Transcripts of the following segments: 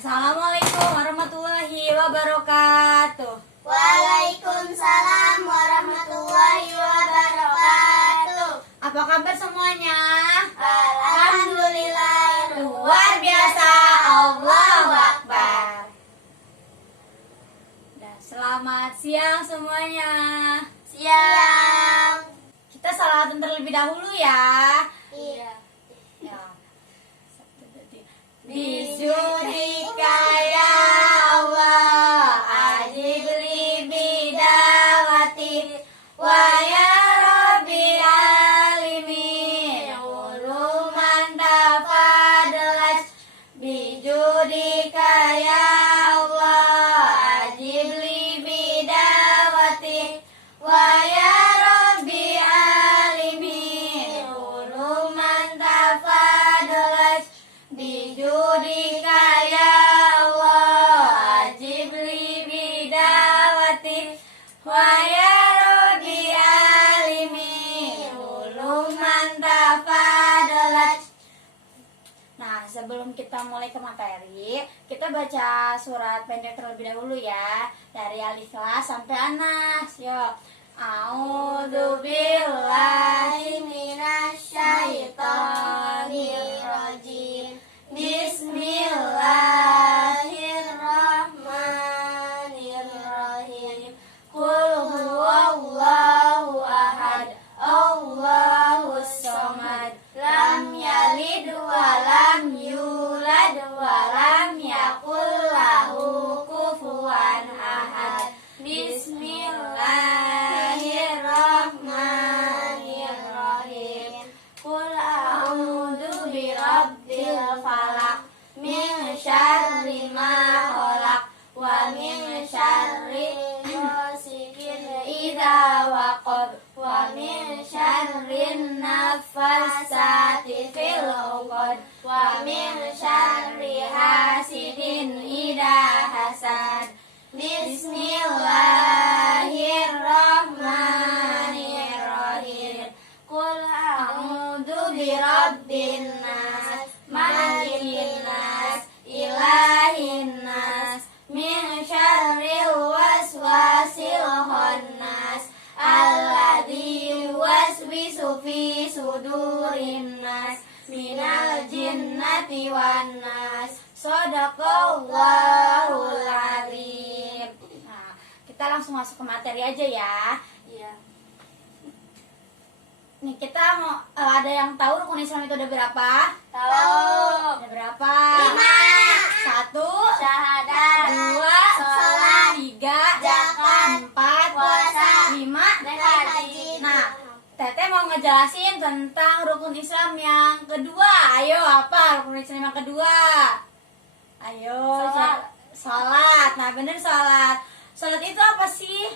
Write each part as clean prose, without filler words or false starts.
Assalamualaikum warahmatullahi wabarakatuh. Waalaikumsalam warahmatullahi wabarakatuh. Apa kabar semuanya? Alhamdulillah, Luar biasa, Allahu Akbar. Nah, selamat siang semuanya. Siang. Kita salawatan terlebih dahulu ya. Iya. Ya. Bisyurika ya Allah, ajib li bidawati wa ya Rabbi alimin uluman tafadlaj. Bijudika ya Allah, ajib li bidawati wa ya Rabbi alimin uluman tafadlaj. Bijudika ya Allah, ajib li bidawati wa ya Rabbi alimi uluman tafadlaj. Nah, sebelum kita mulai ke materi, kita baca surat pendek terlebih dahulu ya, dari Alif Lam sampai Anas. Yuk. A'udzu billahi minasyaitonir rajim. Bismillahirrahmanirrahim. Qul huwallahu ahad, Allahus samad, lam yalid wa lam yulad wa lam yakul lahu kufuwan ahad. Bismillahirrahmanirrahim. Qul a'udzu birabbil falaq, min syarri ma khalaq, wa min syarri ghasiqin idza waqab, wa min syarri naffasati fil 'uqad, wa min syarri hasidin idza hasad. Bismillahirrahmanirrahim. Qul a'udzu birabbin nas, malikin nas, ilahin nas, min syarril waswasil khannas, alladzi yuwaswisu fi sudurin nas, minal jinnati wan nas. Shadaqallahul azim. Nah, kita langsung masuk ke materi aja ya. Iya. Nih kita mau ada yang tahu rukun Islam itu ada berapa? Tahu. Ada berapa? 5. 1, Syahadat. 2, Sholat. 3, Zakat. 4, Puasa. 5. Naik haji. Nah, Teteh mau ngejelasin tentang rukun Islam yang kedua. Ayo, apa rukun Islam yang kedua? Ayo, sholat. Nah, bener sholat. Sholat itu apa sih?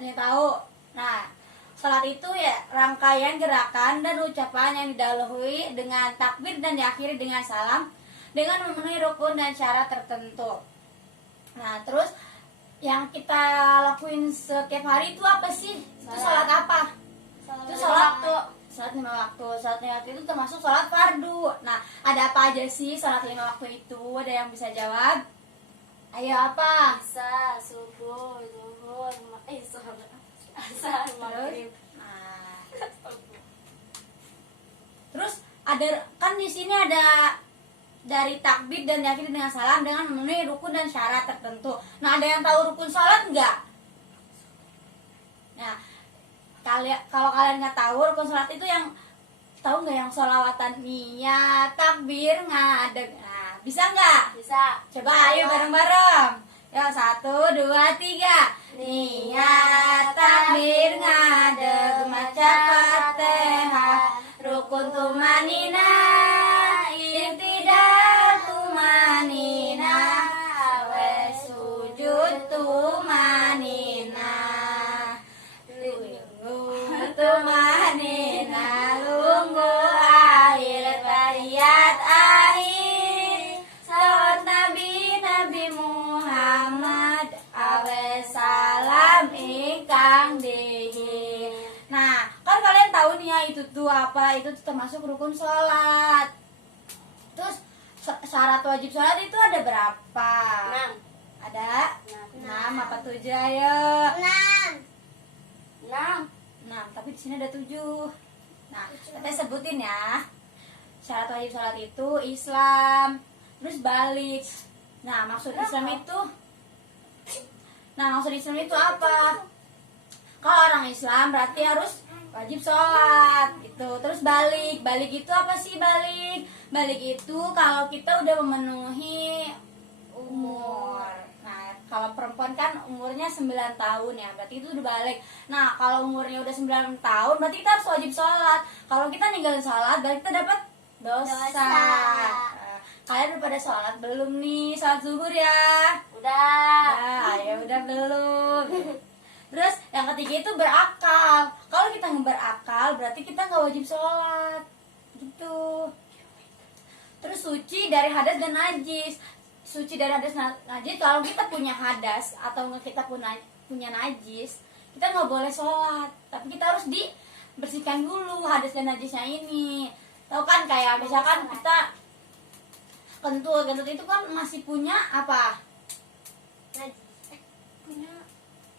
Ada yang tahu? Nah, sholat itu ya rangkaian gerakan dan ucapan yang didahului dengan takbir dan diakhiri dengan salam dengan memenuhi rukun dan syarat tertentu. Nah, terus yang kita lakuin setiap hari itu apa sih? Itu sholat apa? Itu sholat sholat 5 waktu. Sholat 5 waktu itu termasuk sholat fardu. Nah, ada apa aja sih sholat 5 waktu itu? Ada yang bisa jawab? Ayo, apa? Isa, subuh, zuhur, asar, maghrib. Nah, terus ada kan di sini ada dari takbir dan diakhiri dengan salam dengan memenuhi rukun dan syarat tertentu. Nah, ada yang tahu rukun sholat nggak? Nah, kalau kalian nggak tahu rukun sholat itu yang tahu nggak, yang sholawatan niat, takbir, ngadeg. Nah, bisa nggak? Bisa. Coba ayo bareng-bareng. Ya, 1, 2, 3. Niat, takbir, ngadeg, maca Fatihah, rukun tumanina, iktidal tumanina, awe sujud tumanina, lunggu tumanina, lunggu akhir bariyat akhir, salawat Nabi Muhammad, awe salam ingkang dihi. Nah, kan kalian tahu nih ya itu tuh apa? Itu tuh termasuk rukun sholat. Terus syarat syarat wajib sholat itu ada berapa? 6. Ada 6 apa 7 ayo? 6. 6. 6, tapi di sini ada 7. Nah, kita sebutin ya. Syarat wajib sholat itu Islam, terus balik. Nah, maksud Islam itu apa? Kalau orang Islam berarti harus wajib sholat gitu. Terus balik itu apa sih balik? Balik itu kalau kita udah memenuhi umur. Nah, kalau perempuan kan umurnya 9 tahun ya, berarti itu udah balik. Nah, kalau umurnya udah 9 tahun berarti kita harus wajib sholat. Kalau kita ninggalin sholat berarti kita dapat dosa. Nah, kalian udah pada sholat belum nih? Sholat zuhur ya? Udah. Ya udah belum. Terus yang ketiga itu berakal. Kalau kita nggak berakal berarti kita nggak wajib sholat gitu. Terus suci dari hadas dan najis. Suci dari hadas najis, kalau kita punya hadas atau kita punya najis, kita nggak boleh sholat. Tapi kita harus dibersihkan dulu hadas dan najisnya ini. Tahu kan kayak misalkan kita kentut itu kan masih punya apa?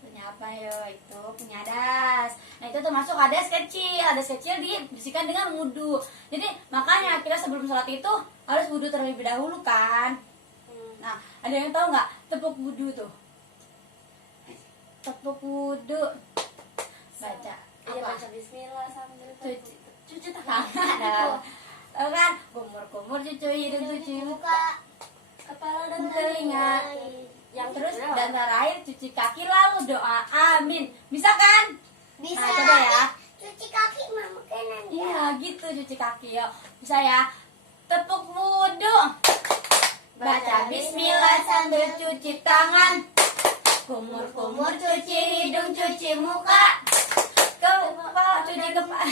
Punya apa yo? Itu punya hadas. Nah itu termasuk hadas kecil dibersihkan dengan wudhu. Jadi makanya kita sebelum sholat itu harus wudhu terlebih dahulu kan. Nah, ada yang tahu nggak tepuk wudhu tuh? Tepuk wudhu. Baca. Iya, Apa? baca bismillah sambil cuci Tangan. tangan. Tahu kan? Kumur cuci hidung, cuci muka, Kepala dan telinga. Yang Terus kedua. dan terakhir cuci kaki lalu doa amin. Bisa kan? Bisa. Nah, coba ya. Cuci kaki mama kanan. Iya, gitu cuci kaki yo. Bisa ya. Tepuk wudhu. Baca bismillah sambil cuci tangan. Kumur cuci hidung, cuci muka. Cuci kepala.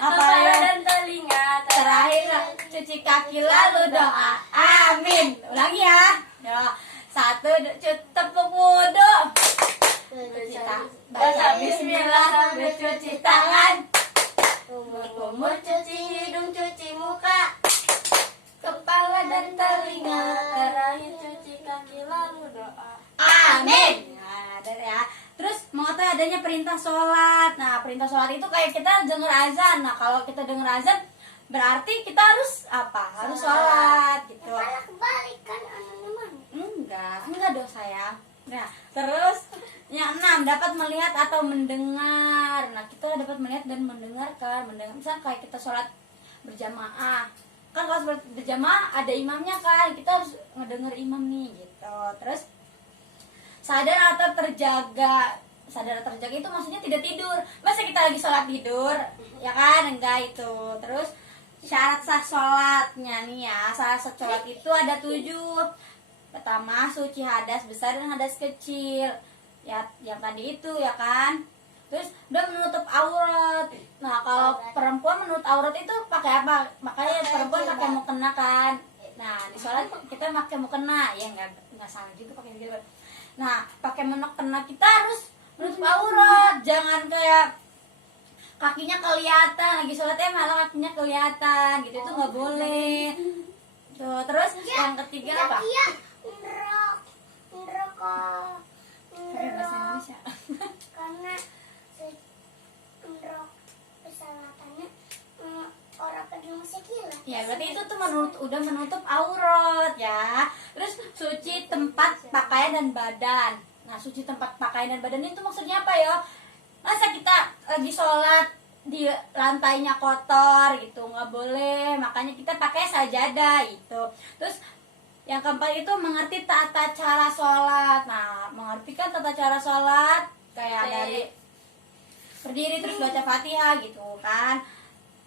Apa Kepala ya? dan telinga. Terakhir cuci kaki lalu doa amin. Ulangi ya. Doa. 1 tepuk wudhu. Baca bismillah sambil cuci tangan. Kumur cuci hidung, cuci muka, kepala dan telinga. Terakhir cuci kaki lalu doa. Amin. Nah, ada ya. Terus mengetahui adanya perintah sholat. Nah, perintah sholat itu kayak kita dengar azan. Nah, kalau kita dengar azan berarti kita harus apa? Harus sholat gitu. Kepala kebalik kan anak-anak. Enggak dong sayang. Nah, terus yang 6 dapat melihat atau mendengar. Nah, kita dapat melihat dan mendengarkan. Misalnya kayak kita sholat berjamaah. Kan kalau sholat berjamaah ada imamnya kan, kita harus ngedenger imam nih gitu. Terus sadar atau terjaga. Sadar atau terjaga itu maksudnya tidak tidur. Masa kita lagi sholat tidur? Ya kan, enggak itu. Terus syarat sah sholatnya nih ya. Syarat sah sholat itu ada 7. Pertama, suci hadas besar dan hadas kecil. Ya, yang tadi itu ya kan. Terus udah menutup aurat. Nah, kalau perempuan menutup aurat itu pakai apa? Makanya perempuan pakai mukena kan. Nah, di sholat kita pakai mukena. Ya enggak salah juga pakai gitu. Nah, pakai mukena kita harus menutup aurat. Jangan kayak kakinya kelihatan lagi sholatnya malah kakinya kelihatan gitu, itu nggak boleh. Tuh, terus yang ketiga apa? Pakai bahasa Indonesia. Karena persyaratannya orang peduli sekilas. Ya berarti itu tuh udah menutup aurat ya. Terus suci tempat pakaian dan badan. Nah, suci tempat pakaian dan badan itu maksudnya apa ya? Masa kita lagi sholat di lantainya kotor gitu, nggak boleh. Makanya kita pakai sajadah itu. Terus yang keempat itu mengerti tata cara sholat. Nah, mengerti kan tata cara sholat kayak dari berdiri terus baca Fatihah gitu kan.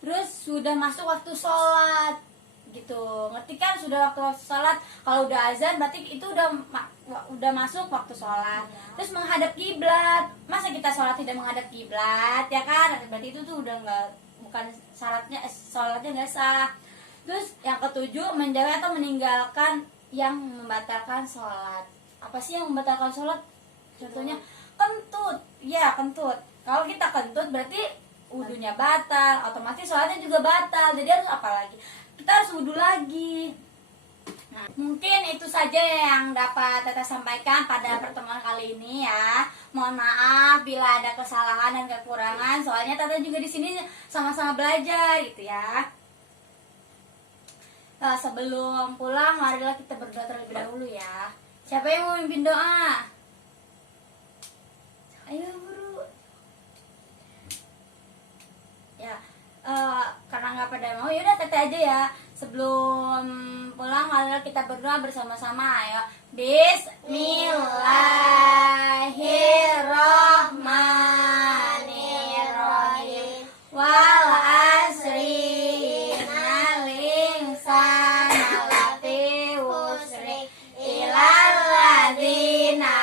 Terus sudah masuk waktu sholat gitu, ngerti kan sudah waktu sholat. Kalau udah azan berarti itu udah masuk waktu sholat. Terus menghadap kiblat. Masa kita sholat tidak menghadap kiblat ya kan? Berarti itu tuh udah nggak, bukan syaratnya, sholatnya nggak sah. Terus yang ketujuh, menjauhi atau meninggalkan yang membatalkan sholat. Apa sih yang membatalkan sholat? Contohnya kentut. Ya, kentut. Kalau kita kentut berarti wudunya batal, otomatis sholatnya juga batal. Jadi harus apa lagi? kita harus wudhu lagi. Nah, mungkin itu saja yang dapat Tete sampaikan pada pertemuan kali ini ya. Mohon maaf bila ada kesalahan dan kekurangan, soalnya Tete juga di sini sama-sama belajar gitu ya. Sebelum pulang, marilah kita berdoa terlebih dahulu ya. Siapa yang mau mimpin doa? Ayo buru. Ya, karena nggak pada mau, yaudah Tete aja ya. Sebelum pulang, marilah kita berdoa bersama-sama. Ayo, Bismillahirrohmanirrohim. Wal asri innal insana lafi khusri illal ladzina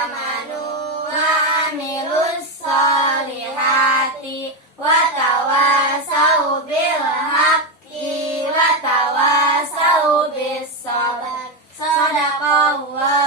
amanu wa amilus solihati wa tawasau bil haqqi wa tawasau bis sabr. Sadaqallah.